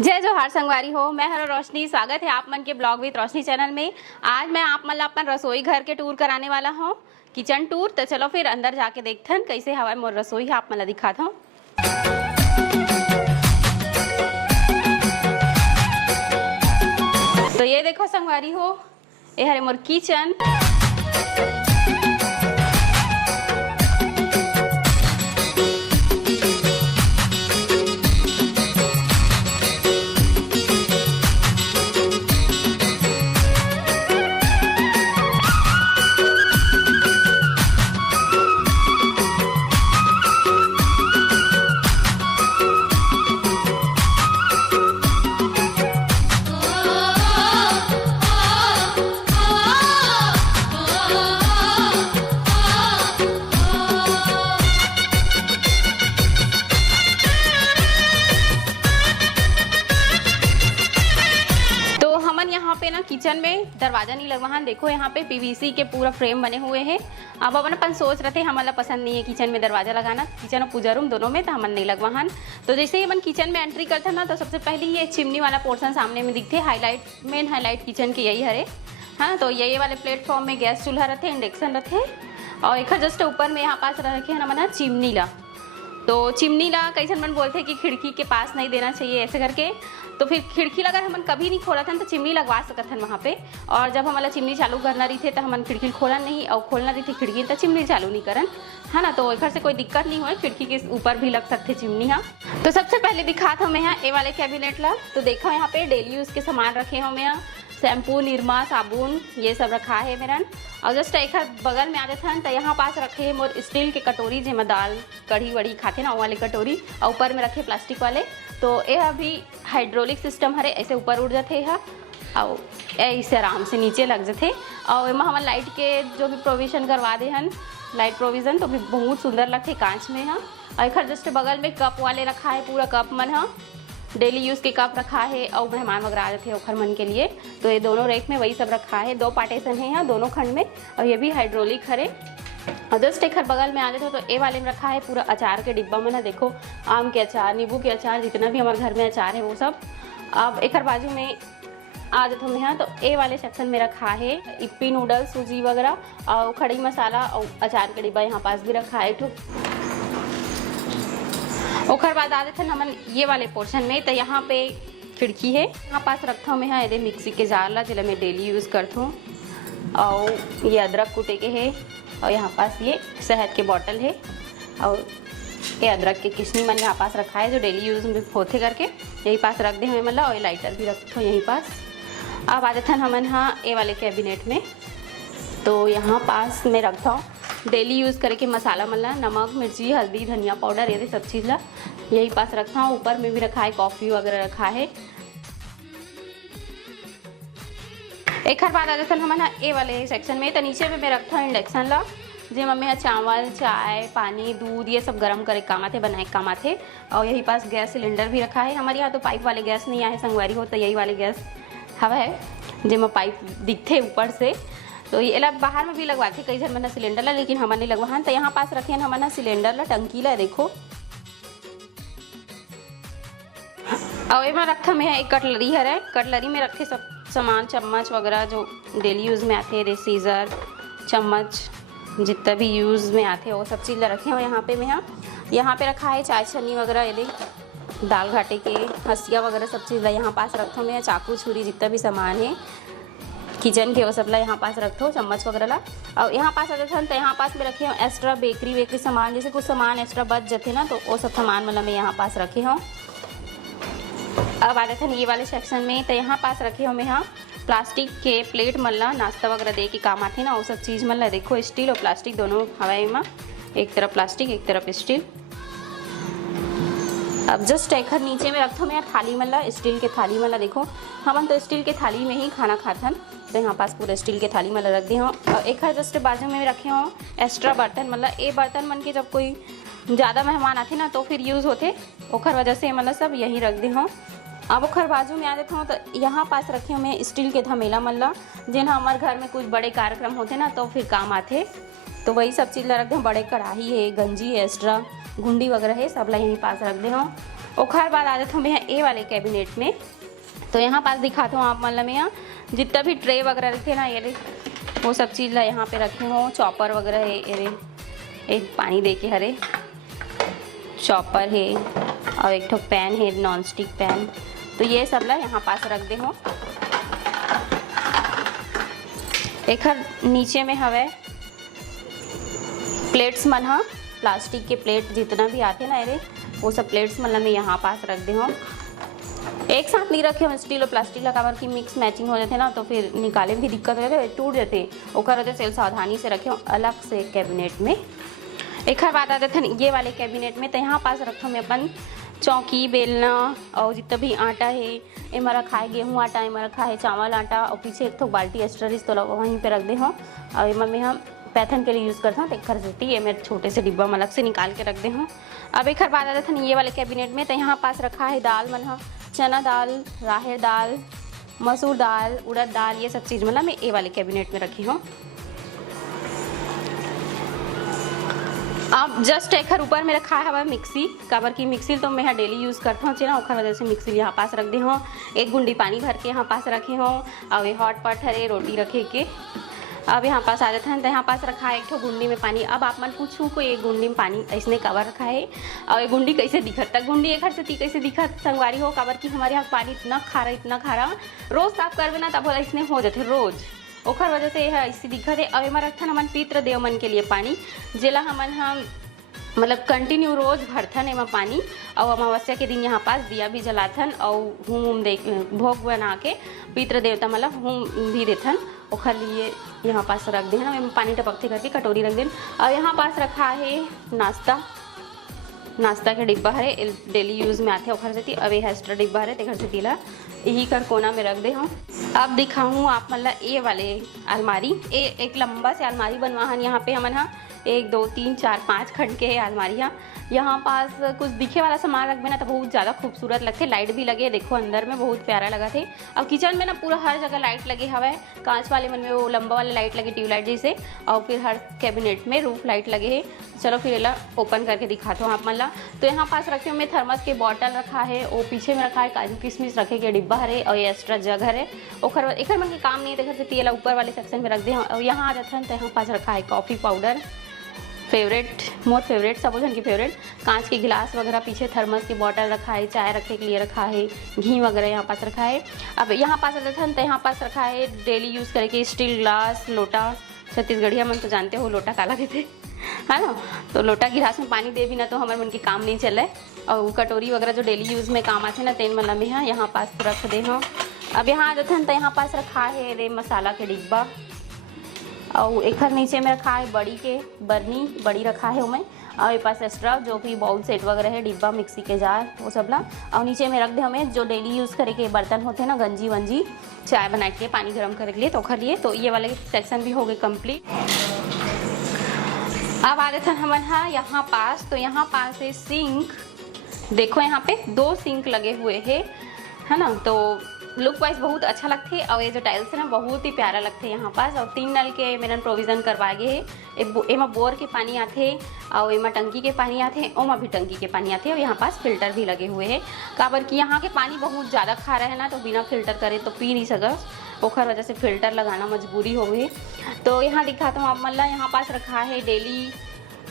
जय जोहार संगवारी हो। मैं हर रोशनी, स्वागत है आप मन के ब्लॉग विद रोशनी चैनल में। आज मैं आप मन अपन रसोई घर के टूर कराने वाला हूँ, किचन टूर। तो चलो फिर अंदर जाके देखते हैं कैसे हवा मोर रसोई है, आप मन दिखाता हूँ। तो ये देखो संगवारी हो, ये है मोर किचन। यहाँ पे ना किचन में दरवाजा नहीं लगवा, देखो यहाँ पे पीवीसी के पूरा फ्रेम बने हुए हैं। अब अपन सोच रहे थे हमारा पसंद नहीं है किचन में दरवाजा लगाना, किचन और पूजा रूम दोनों में, तो हमन नहीं लगवा। तो जैसे ही अपन किचन में एंट्री करते ना, तो सबसे पहले ये चिमनी वाला पोर्शन सामने में दिखते। हाईलाइट, मेन हाईलाइट किचन के यही हरे। हाँ, तो ये वाले प्लेटफॉर्म में गैस चूल्हा रहते, इंडक्शन रहते, और एक जस्ट ऊपर में यहाँ पास रखे है ना चिमनी ला। तो चिमनी ला कैसे मन बोलते हैं कि खिड़की के पास नहीं देना चाहिए ऐसे करके। तो फिर खिड़की अगर हम कभी नहीं खोला था तो चिमनी लगवा सकते हैं वहाँ पे। और जब हमारा चिमनी चालू करना रही थे तो हम खिड़की खोला नहीं, और खोलना रही थी खिड़की तो चिमनी चालू नहीं करन, है ना। तो घर से कोई दिक्कत नहीं हो, खिड़की के ऊपर भी लग सकते चिमनी। हाँ, तो सबसे पहले दिखा था मैं यहाँ ए वाले कैबिनेट ला। तो देखा यहाँ पे डेली यूज़ के सामान रखे हो, मैं यहाँ शैम्पू, निरमा, साबुन ये सब रखा है मेरा। और जस्ट एक बगल में आ जाता है तो यहाँ पास रखे है मोर स्टील के कटोरी, जिसमें दाल कढ़ी वड़ी खाते ना वो वाले कटोरी, और ऊपर में रखे प्लास्टिक वाले। तो ये अभी हाइड्रोलिक सिस्टम हरे, ऐसे ऊपर उड़ जाते हैं और ऐसे आराम से नीचे लग जाते। और एमा हमारे लाइट के जो भी प्रोविज़न करवा दे हैं, लाइट प्रोविज़न, तो भी बहुत सुंदर लगते कांच में। हाँ, और एक जस्ट बगल में कप वाले रखा है, पूरा कप मन। हाँ, डेली यूज़ के कप रखा है, और मेहमान वगैरह आ जाते हैं ओखर मन के लिए। तो ये दोनों रैक में वही सब रखा है, 2 पार्टीशन है यहाँ दोनों खंड में, और ये भी हाइड्रोलिक है। और जस्ट एक बगल में आ जाते हो तो ए वाले में रखा है पूरा अचार के डिब्बा में ना, देखो आम के अचार, नींबू के अचार, जितना भी हमारे घर में अचार है वो सब। अब एक बाजू में आ जाते हो यहाँ, तो ए वाले सेक्शन में रखा है इप्पी नूडल्स, सूजी वगैरह, और खड़ी मसाला और अचार के डिब्बा यहाँ पास भी रखा है। तो ओखर बाद आ जाते हैं हमन ये वाले पोर्शन में। तो यहाँ पे खिड़की है, यहाँ पास रखता हूँ मैं यहाँ मिक्सी के जार ला, जिला मैं डेली यूज़ करता हूँ। और ये अदरक कूटे के है, और यहाँ पास ये शहद के बॉटल है, और ये अदरक के किशनी मन यहाँ पास रखा है जो डेली यूज़ में होते करके यही पास रख दे हमें, मतलब। और लाइटर भी रखो यहीं पास। अब आ जाते हैं हमन हाँ ए वाले कैबिनेट में। तो यहाँ पास मैं रखता हूँ डेली यूज़ करके मसाला मल्ला, नमक, मिर्ची, हल्दी, धनिया पाउडर, ये सब चीज़ ला यही पास रखा हूँ। ऊपर में भी रखा है कॉफ़ी वगैरह रखा है। एक बाद आ जाता है हमारा ए वाले सेक्शन में। तो नीचे में मैं रखता हूँ इंडक्शन ला, जे मम्मी चावल, चाय, पानी, दूध ये सब गर्म करे काम आते, बनाए काम आते। और यही पास गैस सिलेंडर भी रखा है। हमारे यहाँ तो पाइप वाले गैस नहीं आए संगवारी हो, तो यही वाले गैस हवा है जिसमें पाइप दिखते ऊपर से। तो ये ला बाहर में भी लगवाते कई जन मना सिलेंडर ला, लेकिन हमारे नहीं लगवा। तो यहाँ पास रखे हैं हमारा सिलेंडर ला, टंकी ला, देखो। और ये रखा मैं एक कटलरी है, कटलरी में रखे सब सामान, चम्मच वगैरह जो डेली यूज़ में आते हैं, सीजर, चम्मच, जितना भी यूज़ में आते हैं वो सब चीज़ रखे हैं यहाँ पे। मैं यहाँ पे रखा है चाय छन्नी वगैरह, ये दाल घाटे के हंसिया वगैरह सब चीज़ यहाँ पास रखता हूँ मैं। चाकू, छुरी, जितना भी सामान है किचन के वो सब ला यहाँ पास रखो, चम्मच वगैरह ला। और यहाँ पास आ जाते हैं तो यहाँ पास में रखे हूँ एक्स्ट्रा बेकरी सामान, जैसे कुछ सामान एक्स्ट्रा बच जाते ना, तो वो सब सामान मतलब मैं यहाँ पास रखे हूँ। अब आ जाते हैं ये वाले सेक्शन में। तो यहाँ पास रखे हो मैं यहाँ प्लास्टिक के प्लेट मल्ला, नाश्ता वगैरह दे के काम आते ना वो सब चीज़ मल्ला, देखो स्टील और प्लास्टिक दोनों हवाई में, एक तरफ प्लास्टिक एक तरफ स्टील। अब जस्ट एक नीचे में रखता हूँ मैं थाली मल्ला, स्टील के थाली मल्ला, देखो हम तो स्टील के थाली में ही खाना खाते हैं। तो यहाँ पास पूरा स्टील के थाली मल्ला रख दी हूँ। और एक जस्ट बाजू में रखे हूँ एक्स्ट्रा बर्तन, मतलब ये बर्तन मन के जब कोई ज़्यादा मेहमान आते ना तो फिर यूज़ होते, ओखर वजह से मतलब सब यहीं रख दी हूँ। अब ओखर बाजू में आ जाता हूँ तो यहाँ पास रखे हूँ मैं स्टील के धमेला मल्ला, जिन्हें हमारे घर में कुछ बड़े कार्यक्रम होते ना तो फिर काम आते, तो वही सब चीज़ ला रख दें। बड़े कढ़ाई है, गंजी है, एक्स्ट्रा गुंडी वगैरह है, सब ला यहीं पास रख दे हूँ। ओखर बाद आ जाते हम यहाँ ए वाले कैबिनेट में। तो यहाँ पास दिखाता हूँ आप मतलब यहाँ जितना भी ट्रे वगैरह रखे ना ये वो सब चीज़ ला यहाँ पे रखे हो। चॉपर वगैरह है ये एक पानी दे के हरे चॉपर है और एक ठो पैन है नॉन स्टिक पैन। तो ये सब ला यहाँ पास रख दे हो। एक नीचे में हवे प्लेट्स मन हा प्लास्टिक के प्लेट जितना भी आते ना अरे वो सब प्लेट्स मतलब मैं यहाँ पास रख दे हो। एक साथ नहीं रखे हम स्टील और प्लास्टिक ला काबर की मिक्स मैचिंग हो जाते ना तो फिर निकाले में भी दिक्कत हो जाते टूट जाते। ओकर वजह से सावधानी से रखे अलग से कैबिनेट में। एक बात आते थे ये वाले कैबिनेट में। तो यहाँ पास रखो मैं अपन चौकी बेलना और जितना भी आटा है एमा रखा है गेहूँ आटा, एमा रखा है चावल आटा और पीछे एक तो बाल्टी एस्टरीज तो वहीं पे रख दे हूँ। और एमा में हम पैथन के लिए यूज़ करता हूँ। तो एक खरजती ये मेरे छोटे से डिब्बा में अलग से निकाल के रख दे हूँ। अब एक बात आते थे ये वाले कैबिनेट में। तो यहाँ पास रखा है दाल मन चना दाल, राहर दाल, मसूर दाल, उड़द दाल, ये सब चीज़ मतलब मैं ए वाले कैबिनेट में रखी हूँ। अब जस्ट एक ऊपर में रखा है मिक्सी काबर की मिक्सी तो मैं यहाँ डेली यूज़ करता हूँ ना ओखर वजह से मिक्सी यहाँ पास रख दी हूँ। एक गुंडी पानी भर के यहाँ पास रखे हूँ। अब ये हॉट पॉट हरे रोटी रखे के अब यहाँ पास आ जाते हैं। तो यहाँ पास रखा है एक ठो गुंडी में पानी। अब आप मन पूछूँ कोई एक गुंडी में पानी ऐसने कवर रखा है और ये गुंडी कैसे दिखत तक गुंडी एक से ती कैसे दिखत संगवारी हो काबर की हमारे यहाँ पानी इतना खारा रोज़ साफ करवे ना तब ऐसने हो जाते रोज़ ओखर वजह से यह ऐसी दिक्कत है। अब एमा रखथन हमन पितृ देव मन के लिए पानी जेला हमन हम मतलब कंटिन्यू रोज़ भरथन एमा पानी और अमावस्या के दिन यहाँ पास दिया भी जलाथन और होम दे भोग बना के पितृ देवता मतलब होम भी देथन ओखर लिए यहाँ पास रख दे ना पानी टपकते करके कटोरी रख देन। और यहाँ पास रखा है नाश्ता के डिब्बा है डेली यूज़ में आते ओखर से। अब ये एक्स्ट्रा डिब्बा है तेखर से तिला यही कर कोना में रख दे हम। अब दिखाऊँ आप मतलब ए वाले अलमारी एक लंबा से अलमारी बनवाहन यहाँ पे हमन 1 2 3 4 5 खंड के अलमारियाँ। यहाँ पास कुछ दिखे वाला सामान रख ना तो बहुत ज़्यादा खूबसूरत लगते। लाइट भी लगे देखो अंदर में बहुत प्यारा लगा थे। अब किचन में ना पूरा हर जगह लाइट लगे हवा कांच वाले मन में वो लंबा वाले लाइट लगे ट्यूबलाइट जैसे और फिर हर कैबिनेट में रूफ लाइट लगे है। चलो फिर एला ओपन करके दिखाता हूँ आप मन ला। तो यहाँ पास रखे मैं थर्मस के बॉटल रखा है और पीछे में रखा है काजू किशमिश रखे के डिब्बा है और ये एक्स्ट्रा जग है ओखर एक मन के काम नहीं देखा से एला ऊपर वाले सेक्शन में रख दे। और यहाँ आ जाते हैं तो यहाँ पास रखा है कॉफ़ी पाउडर फेवरेट मोर फेवरेट सब जन की फेवरेट कांच के गिलास वगैरह पीछे थर्मस की बॉटल रखा है चाय रखने के लिए रखा है घी वगैरह यहाँ पास रखा है। अब यहाँ पास रहता है तो यहाँ पास रखा है डेली यूज़ करके स्टील ग्लास लोटा छत्तीसगढ़िया मन तो जानते हो लोटा काला कहते है ना। तो लोटा गिलास में पानी दे भी ना तो हमारे मन के काम नहीं चले और कटोरी वगैरह जो डेली यूज़ में काम आते ना तेन मतलब में यहाँ पास रख दे हाँ। अब यहाँ आ जाते हैं तो यहाँ पास रखा है रे मसाला के डिब्बा और एक नीचे में रखा है बड़ी रखा है उमें और ये पास एक्स्ट्रा जो भी बाउल सेट वगैरह है डिब्बा मिक्सी के जार वो सब ला। और नीचे में रख दे हमें जो डेली यूज़ करे के बर्तन होते हैं ना गंजी वंजी चाय बना के पानी गर्म करे के लिए तो लिए। तो ये वाले सेक्शन भी हो गए कंप्लीट। अब आ जाते हैं हम यहाँ पास। तो यहाँ पास है सिंक देखो यहाँ पे 2 सिंक लगे हुए है ना। तो लुक वाइज बहुत अच्छा लगते है और ये जो टाइल्स है ना बहुत ही प्यारा लगते हैं यहाँ पास। और 3 नल के मेरा प्रोविज़न करवा गए है एमा बोर के पानी आते और एमा टंकी के पानी आते ओमा भी टंकी के पानी आते और यहाँ पास फिल्टर भी लगे हुए हैं काबर कि यहाँ के पानी बहुत ज़्यादा खारा है ना तो बिना फिल्टर करे तो पी नहीं सका ओखर वजह से फिल्टर लगाना मजबूरी हो गई। तो यहाँ दिखाता हूँ आप मतलब यहाँ पास रखा है डेली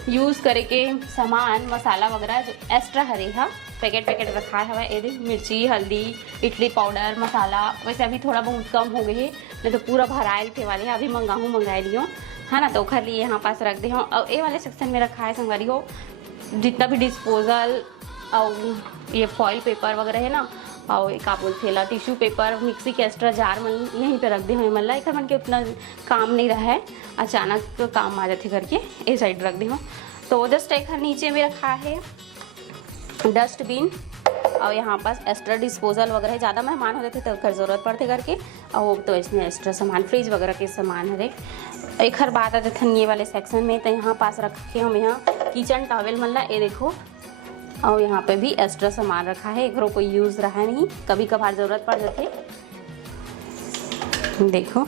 यूज़ करे के सामान मसाला वगैरह जो एक्स्ट्रा हरे है पैकेट रखा है ये मिर्ची हल्दी इडली पाउडर मसाला वैसे अभी थोड़ा बहुत कम हो गए है नहीं तो पूरा भराए थे वाले अभी मंगाए लियो है ना। तो खर लिए यहाँ पास रख दे और ये वाले सेक्शन में रखा है संगवारी हो जितना भी डिस्पोजल और ये फॉइल पेपर वगैरह है ना और का बोलते ला टिश्यू पेपर मिक्सी के एक्स्ट्रा जार मन यहीं पे रख दे हमें मतलब एक मन के उतना काम नहीं रहा है अचानक तो काम आ जाते करके ये साइड रख दे हूँ। तो जस्ट एक नीचे में रखा है डस्टबिन और यहाँ पास एक्स्ट्रा डिस्पोजल वगैरह ज़्यादा मेहमान हो जाते तो कर ज़रूरत पड़ते करके और वो तो इसमें एक्स्ट्रा सामान फ्रिज वगैरह के सामान है। एक हर बात आते थे ये वाले सेक्शन में तो यहाँ पास रख के हम यहाँ किचन टॉवेल मतलब ये देखो और यहाँ पे भी एक्स्ट्रा सामान रखा है घरों कोई यूज़ रहा नहीं कभी कभार ज़रूरत पड़ जाते देखो।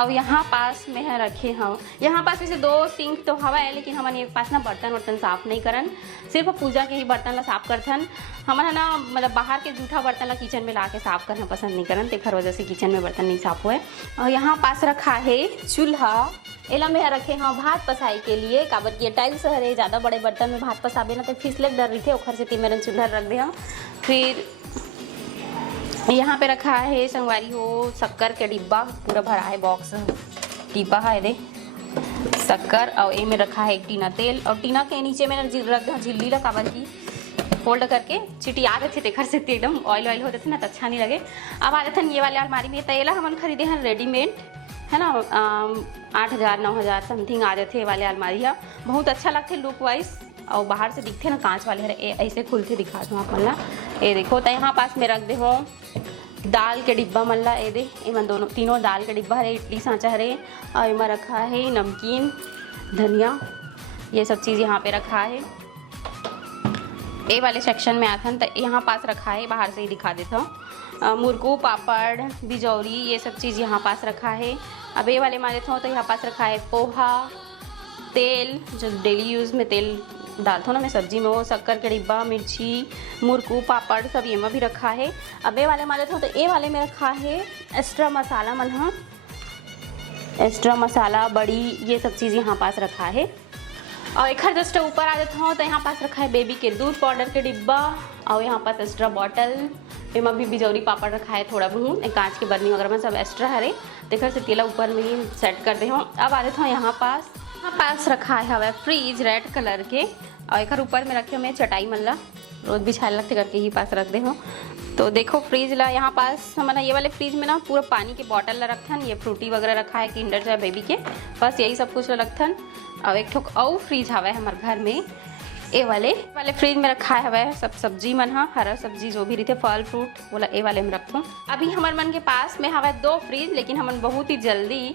और यहाँ पास में है रखे हम, यहाँ पास वैसे 2 सिंक तो हवा है, लेकिन हमन ये पास ना बर्तन वर्तन साफ़ नहीं करन, सिर्फ पूजा के ही बर्तन ला साफ़ करथन। हमन है ना मतलब बाहर के जूठा बर्तन ला किचन में ला के साफ़ करना पसंद नहीं करन, तेखर वजह से किचन में बर्तन नहीं साफ़ हुए। और यहाँ पास रखा है चूल्हा, एला में रखे हाँ भात पसाई के लिए, काबर की टाइल्स हरे ज़्यादा बड़े बर्तन में भात पसाबे ना तो फिसले डर रही थे, ओखर से मेरा चूल्हा रख दे। फिर यहाँ पे रखा है संगवारी हो शक्कर के डिब्बा, पूरा भरा है बॉक्स डिब्बा है दे शक्कर। और ए में रखा है एक टीना तेल, और टीना के नीचे में रख दे झिल्ली ला, काबर की फोल्ड करके चिटी आ जाते तेखर से एकदम ऑयल ऑयल होते थे ना तो अच्छा नहीं लगे। अब आ जाते ये वाले अलमारी में, तेला हमन खरीदे हैं रेडीमेड है ना, 8,000-9,000 समथिंग आ जाते वाले अलमारी है, बहुत अच्छा लगते लुक वाइज, और बाहर से दिखते ना कांच वाले है, ऐसे खुलते दिखा दूँ आप मल्ला। ये देखो तो यहाँ पास में रख दे हो दाल के डिब्बा मल्ला, ये दे एमन तीनों दाल के डिब्बा हरे, इडली सांचा हरे, और इमा रखा है नमकीन धनिया, ये सब चीज़ यहाँ पे रखा है। ए वाले सेक्शन में आता तो यहाँ पास रखा है, बाहर से ही दिखा देता हूँ, मुरकू पापड़ बिजौरी ये सब चीज़ यहाँ पास रखा है। अब ये वाले मान लेता हूँ तो यहाँ पास रखा है पोहा, तेल जो डेली यूज़ में तेल डालता हूँ ना मैं सब्जी में, वो शक्कर के डिब्बा, मिर्ची, मुरकू पापड़ सब ये में भी रखा है। अब ये वाले मान लेता हूँ तो ये वाले में रखा है एक्स्ट्रा मसाला मल्हा, एक्स्ट्रा मसाला बड़ी ये सब चीज़ यहाँ पास रखा है। और एक जस्ट ऊपर आ जाता हूँ तो यहाँ पास रखा है बेबी के दूध पाउडर के डिब्बा, और यहाँ पास एक्स्ट्रा बॉटल, एमा भी बिजौरी पापड़ रखा है थोड़ा बहुत, कांच के बर्नी वगैरह में सब एक्स्ट्रा हरे, देखकर से तेला ऊपर में ही सेट कर दे हूँ। अब आ जाता हूँ यहाँ पास रखा है हवा फ्रिज रेड कलर के, और एक ऊपर में रखे मैं चटाई मल्ला रोज बिछाए लगते करके ही पास रख दे हूँ। तो देखो फ्रिज ला यहाँ पास हमारा ये वाले फ्रिज में ना पूरा पानी के बॉटल ला रखथन, ये फ्रूटी वगैरह रखा है किंडर जॉय बेबी के, बस यही सब कुछ रखथन। और एक ठोक और फ्रिज हवा है हमारे घर में, ए वाले फ्रिज में रखा है हवा सब सब्जी मन, हाँ हरा सब्जी जो भी रहते फल फ्रूट बोला ए वाले में रखूँ। अभी हमारे मन के पास में हवा 2 फ्रिज, लेकिन हमन बहुत ही जल्दी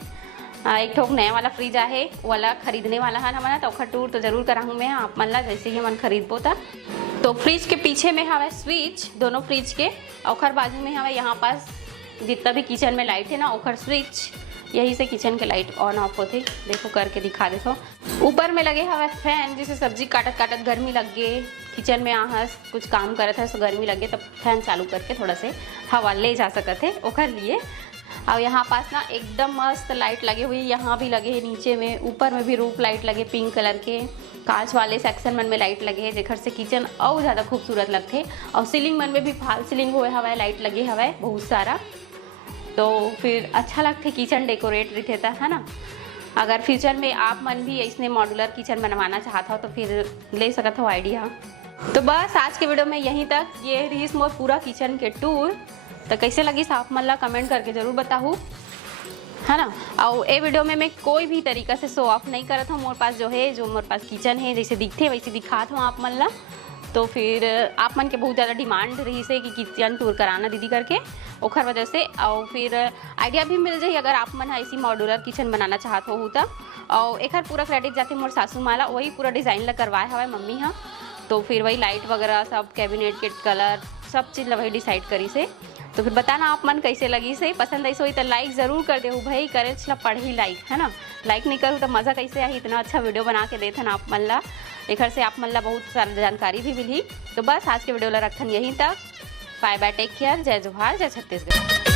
एक ठोक नया वाला फ्रिज आहे वाला खरीदने वाला है हमारा, तो ओखर टूर तो जरूर कराऊँ मैं आप मन ला, जैसे ही हमन खरीदबो था। तो फ्रिज के पीछे में हवा स्विच दोनों फ्रिज के, ओखर बाजू में हवा यहाँ पास जितना भी किचन में लाइट है ना ओखर स्विच, यही से किचन के लाइट ऑन ऑफ होते, देखो करके दिखा देखो। ऊपर में लगे हवा फैन, जिसे सब्जी काटत काटत गर्मी लग गए, किचन में आहस कुछ काम करत है तो गर्मी लगे तब फैन चालू करके थोड़ा से हवा ले जा सकते है ओखर लिए। और यहाँ पास ना एकदम मस्त लाइट लगे हुई, यहाँ भी लगे हैं नीचे में, ऊपर में भी रूफ लाइट लगे पिंक कलर के, कांच वाले सेक्शन मन में लाइट लगे हैं जेखर से किचन और ज़्यादा खूबसूरत लगते। और सीलिंग मन में भी फॉल सीलिंग हुए हवा लाइट लगे हवा बहुत सारा, तो फिर अच्छा लगते किचन डेकोरेट रहता है ना। अगर फ्यूचर में आप मन भी इसने मॉड्यूलर किचन बनवाना चाहता हो तो फिर ले सकता हो आइडिया। तो बस आज के वीडियो में यहीं तक, ये रही मोर पूरा किचन के टूर। तो कैसे लगी आप मन ला कमेंट करके जरूर बताऊँ है ना। और ये वीडियो में मैं कोई भी तरीका से शो ऑफ नहीं करता हूँ, मोर पास जो है जो मोर पास किचन है जैसे दिखते वैसे दिखात हूँ आप मन ला। तो फिर आप मन के बहुत ज़्यादा डिमांड रही से कि किचन टूर कराना दीदी करके, ओखर वजह से। और फिर आइडिया भी मिल जाए अगर आप मन ऐसी मॉड्यूलर किचन बनाना चाहते हो तो। और एक पूरा क्रेडिट जाते मोर सासू माला, वही पूरा डिज़ाइन ला करवाए हवा मम्मी हाँ, तो फिर वही लाइट वगैरह सब कैबिनेट के कलर सब चीज़ ला वही डिसाइड करी से। तो फिर बताना आप मन कैसे लगी से, पसंद ऐसे हुई तो लाइक ज़रूर कर दे भाई, करे चला पढ़ ही लाइक है ना, लाइक नहीं करूँ तो मज़ा कैसे आई, इतना अच्छा वीडियो बना के देथन आप मन ला, एक से आप मन ला बहुत सारा जानकारी भी मिली। तो बस आज के वीडियो ला रखन यहीं तक, बाय बाय, टेक केयर, जय जोहार, जय छत्तीसगढ़।